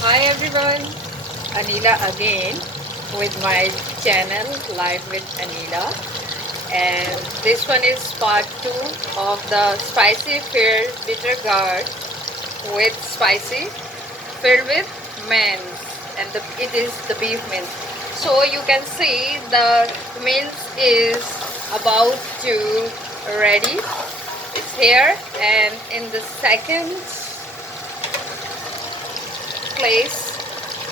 Hi everyone, Anila again with my channel Live with Anila, and this one is part 2 of the spicy filled bitter gourd with spicy filled with mince, and it is the beef mince. So you can see the mince is about to ready. It's here, and in the second place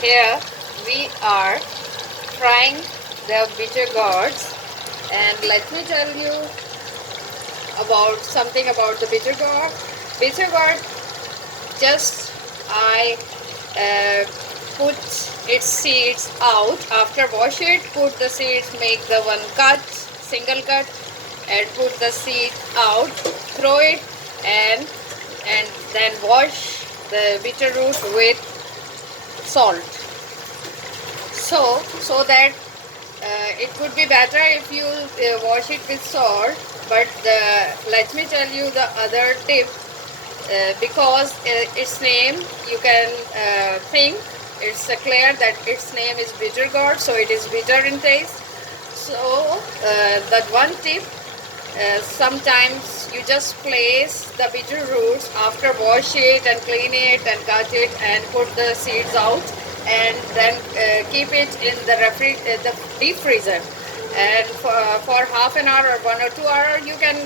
here we are frying the bitter gourds, and let me tell you about something about the bitter gourd. Bitter gourd, just I put its seeds out. After wash it, put the seeds, make the one cut, single cut, and put the seed out, throw it, and then wash the bitter root with salt. So that it would be better if you wash it with salt, but let me tell you the other tip, because its name, you can think it's clear that its name is bitter gourd, so it is bitter in taste. So that one tip, sometimes you just place the bitter roots after wash it and clean it and cut it and put the seeds out, and then keep it in the deep freezer, and for half an hour or 1 or 2 hours you can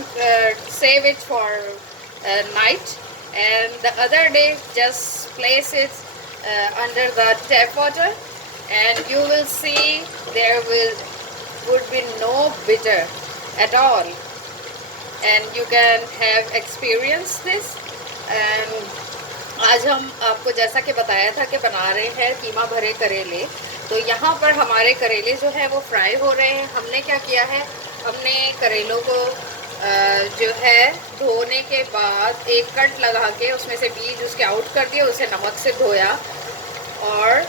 save it for night, and the other day just place it under the tap water, and you will see there would be no bitter at all, and you can have experience this. And आज हम आपको जैसा कि बताया था कि बना रहे हैं कीमा भरे करेले। तो यहाँ पर हमारे करेले जो है वो फ्राई हो रहे हैं। हमने क्या किया है, हमने करेलों को जो है धोने के बाद एक कट लगा के उसमें से बीज उसके आउट कर दिए, उसे नमक से धोया, और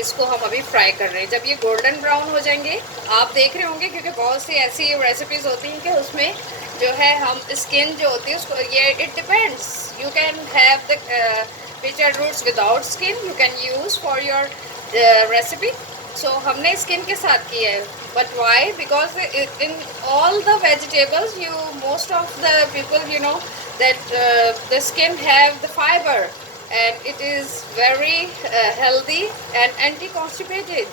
इसको हम अभी फ्राई कर रहे हैं। जब ये गोल्डन ब्राउन हो जाएंगे, आप देख रहे होंगे, क्योंकि बहुत सी ऐसी रेसिपीज़ होती हैं कि उसमें जो है हम स्किन जो होती है उसको, ये it depends, you can have the bitter roots without skin, you can use for your recipe. So हमने स्किन के साथ किया है, but why, because in all the vegetables you most of the people you know that the skin have the fiber, and it is very healthy and anti-constipated,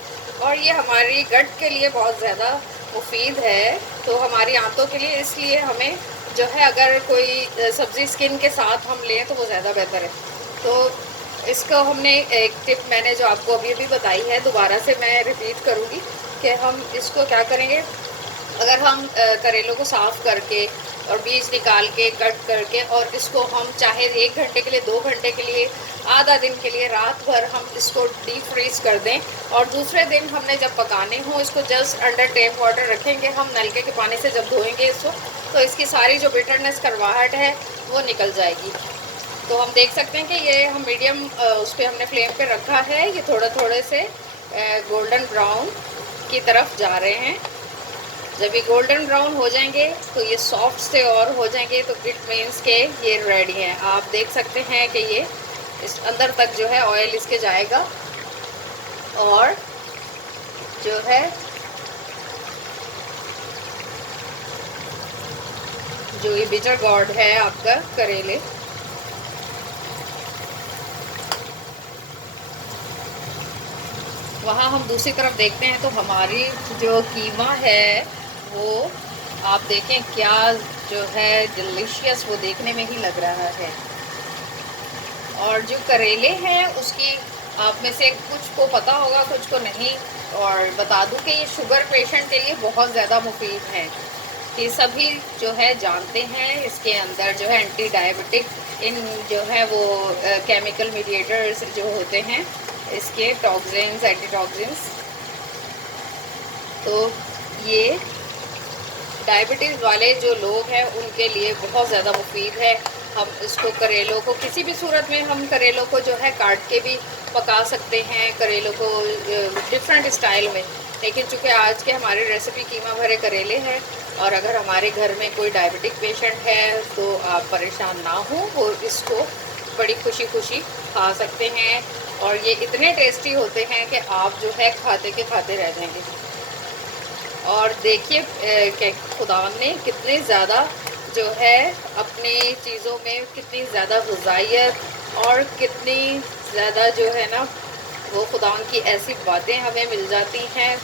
और ये हमारी गट के लिए बहुत ज़्यादा मुफीद है, तो हमारी आंतों के लिए। इसलिए हमें जो है अगर कोई सब्ज़ी स्किन के साथ हम लें तो वो ज़्यादा बेहतर है। तो इसको हमने एक टिप मैंने जो आपको अभी अभी बताई है, दोबारा से मैं रिपीट करूँगी कि हम इसको क्या करेंगे। अगर हम करेलों को साफ़ करके और बीज निकाल के कट करके, और इसको हम चाहे 1 घंटे के लिए, 2 घंटे के लिए, आधा दिन के लिए, रात भर हम इसको डीप फ्रीज कर दें, और दूसरे दिन हमने जब पकाने हो इसको जस्ट अंडर टेप वाटर रखेंगे, हम नलके के पानी से जब धोएंगे इसको, तो इसकी सारी जो बिटरनेस करवाहट है वो निकल जाएगी। तो हम देख सकते हैं कि ये हम मीडियम उस पर हमने फ्लेम पे रखा है, ये थोड़े थोड़े से गोल्डन ब्राउन की तरफ जा रहे हैं। जब ये गोल्डन ब्राउन हो जाएंगे तो ये सॉफ्ट से और हो जाएंगे, तो इट मीन्स के ये रेडी हैं। आप देख सकते हैं कि ये इस अंदर तक जो है ऑयल इसके जाएगा, और जो है जो ये बिटर गॉर्ड है आपका करेले, वहाँ हम दूसरी तरफ देखते हैं तो हमारी जो कीमा है वो आप देखें क्या जो है डिलीशियस, वो देखने में ही लग रहा है। और जो करेले हैं उसकी आप में से कुछ को पता होगा, कुछ को नहीं, और बता दूं कि ये शुगर पेशेंट के लिए बहुत ज़्यादा मुफीद हैं। ये सभी जो है जानते हैं, इसके अंदर जो है एंटी डायबिटिक इन जो है वो केमिकल मीडिएटर्स जो होते हैं, इसके टॉक्सिन्स, एंटी टॉक्सिन्स, तो ये डायबिटीज़ वाले जो लोग हैं उनके लिए बहुत ज़्यादा मुफीद है। हम इसको करेलों को किसी भी सूरत में हम करेलों को जो है काट के भी पका सकते हैं, करेलों को डिफरेंट स्टाइल में। लेकिन चूँकि आज के हमारी रेसिपी कीमा भरे करेले हैं, और अगर हमारे घर में कोई डायबिटिक पेशेंट है तो आप परेशान ना हो, वो इसको बड़ी खुशी खुशी खा सकते हैं। और ये इतने टेस्टी होते हैं कि आप जो है खाते के खाते रह जाएंगे। और देखिए कि खुदावन ने कितने ज़्यादा जो है अपनी चीज़ों में कितनी ज़्यादा ग़िज़ाइयत और कितनी ज़्यादा जो है ना वो खुदावन की ऐसी बातें हमें मिल जाती हैं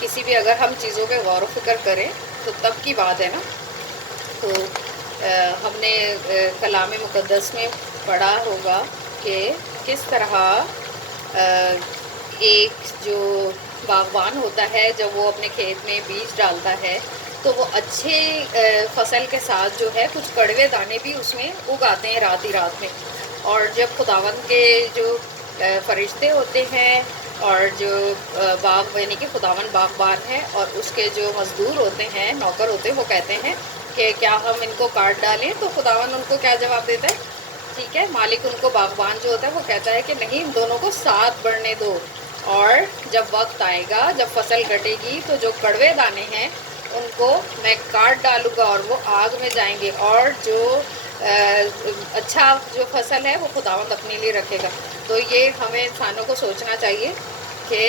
किसी भी अगर हम चीज़ों पे गौर फ़िक्र करें तो तब की बात है ना। तो हमने कलाम मुक़द्दस में पढ़ा होगा कि किस तरह एक जो बागबान होता है जब वो अपने खेत में बीज डालता है तो वो अच्छे फसल के साथ जो है कुछ कड़वे दाने भी उसमें उगाते हैं रात ही रात में। और जब खुदावन के जो फरिश्ते होते हैं और जो बाग यानी कि खुदावन बागबान है और उसके जो मज़दूर होते हैं नौकर होते हैं वो कहते हैं कि क्या हम इनको काट डालें, तो खुदावन उनको क्या जवाब देता है, ठीक है, मालिक उनको बागबान जो होता है वो कहता है कि नहीं, इन दोनों को साथ बढ़ने दो और जब वक्त आएगा जब फसल कटेगी तो जो कड़वे दाने हैं उनको मैं काट डालूँगा और वो आग में जाएंगे और जो अच्छा जो फसल है वो खुदावंद अपने लिए रखेगा। तो ये हमें इंसानों को सोचना चाहिए कि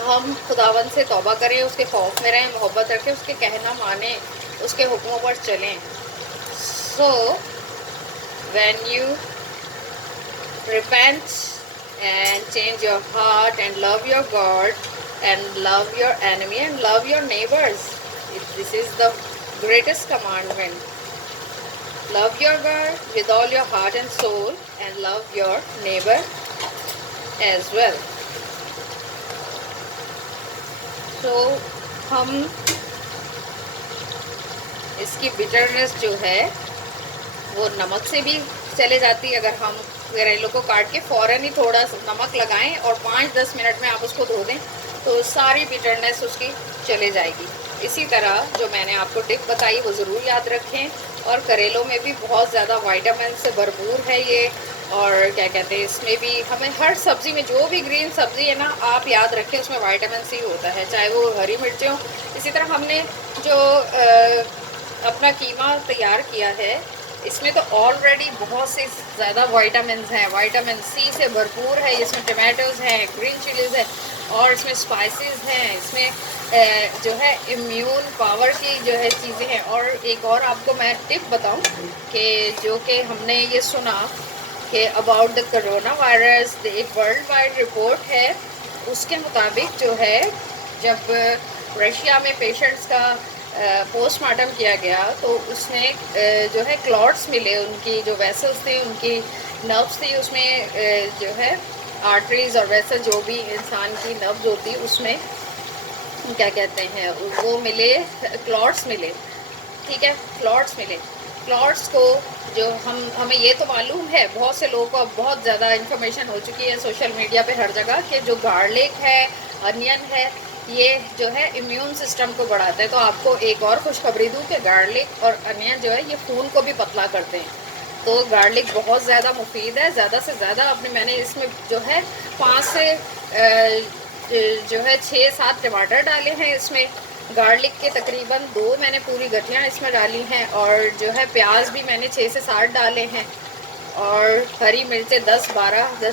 हम खुदावंद से तौबा करें, उसके खौफ में रहें, मोहब्बत रखें, उसके कहना मानें, उसके हुक्मों पर चलें। So when you repent and change your heart and love your God and love your enemy and love your neighbors. This is the greatest commandment. Love your God with all your heart and soul and love your neighbor as well. So हम इसकी bitterness जो है वो नमक से भी चले जाती है। अगर हम करेलों को काट के फ़ौरन ही थोड़ा नमक लगाएं और 5-10 मिनट में आप उसको धो दें तो सारी बिटरनेस उसकी चले जाएगी। इसी तरह जो मैंने आपको टिप बताई वो ज़रूर याद रखें। और करेलों में भी बहुत ज़्यादा विटामिन से भरपूर है ये। और क्या कहते हैं, इसमें भी हमें हर सब्ज़ी में जो भी ग्रीन सब्ज़ी है ना, आप याद रखें उसमें विटामिन सी होता है, चाहे वो हरी मिर्चें हों। इसी तरह हमने जो अपना कीमा तैयार किया है इसमें तो ऑलरेडी बहुत से ज़्यादा विटामिन हैं, विटामिन सी से भरपूर है। इसमें टमाटोज़ हैं, ग्रीन चिलीज़ है और इसमें स्पाइसेस हैं, इसमें जो है इम्यून पावर की जो है चीज़ें हैं। और एक और आपको मैं टिप बताऊं कि जो कि हमने ये सुना कि अबाउट द कोरोना वायरस एक वर्ल्ड वाइड रिपोर्ट है, उसके मुताबिक जो है जब रशिया में पेशेंट्स का पोस्टमार्टम किया गया तो उसमें जो है क्लॉट्स मिले, उनकी जो वेसल्स थे, उनकी नर्व्स थी, उसमें जो है आर्टरीज और वेसल जो भी इंसान की नर्व्स होती उसमें क्या कहते हैं वो मिले, क्लॉट्स मिले, ठीक है, क्लॉट्स मिले। क्लॉट्स को जो हमें ये तो मालूम है, बहुत से लोगों को अब बहुत ज़्यादा इन्फॉर्मेशन हो चुकी है सोशल मीडिया पे हर जगह कि जो गार्लिक है, अनियन है, ये जो है इम्यून सिस्टम को बढ़ाता है। तो आपको एक और खुशखबरी दूँ कि गार्लिक और अनियन जो है ये खून को भी पतला करते हैं। तो गार्लिक बहुत ज़्यादा मुफीद है। ज़्यादा से ज़्यादा मैंने इसमें जो है 5 से जो है 6-7 टमाटर डाले हैं इसमें। गार्लिक के तकरीबन 2 मैंने पूरी गठियाँ इसमें डाली हैं और जो है प्याज भी मैंने 6 से 7 डाले हैं और हरी मिर्चें 10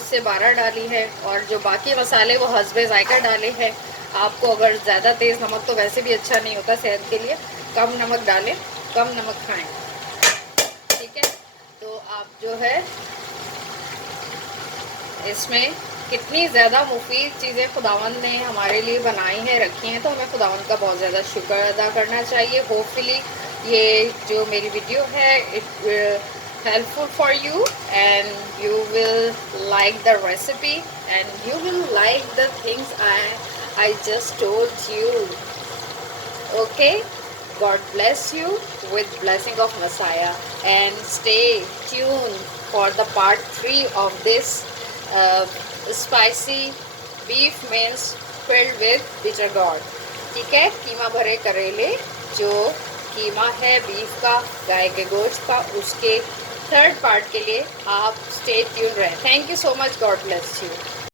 से 12 डाली है। और जो बाकी मसाले वो हस्बे ज़ायका डाले हैं। आपको अगर ज़्यादा तेज़ नमक तो वैसे भी अच्छा नहीं होता सेहत के लिए, कम नमक डालें, कम नमक खाएं, ठीक है। तो आप जो है इसमें कितनी ज़्यादा मुफीद चीज़ें खुदावंद ने हमारे लिए बनाई हैं, रखी हैं, तो हमें खुदावंद का बहुत ज़्यादा शुक्र अदा करना चाहिए। होपफुली ये जो मेरी वीडियो है it helpful for you and you will like the recipe and you will like the things I just told you. Okay, God bless you with blessing of Messiah and stay tuned for the part 3 of this spicy beef mince filled with bitter gourd. ठीक है, कीमा भरे करेले, जो कीमा है beef का, गाय के गोश्त का, उसके 3rd पार्ट के लिए आप स्टे ट्यून रहें। Thank you so much, God bless you.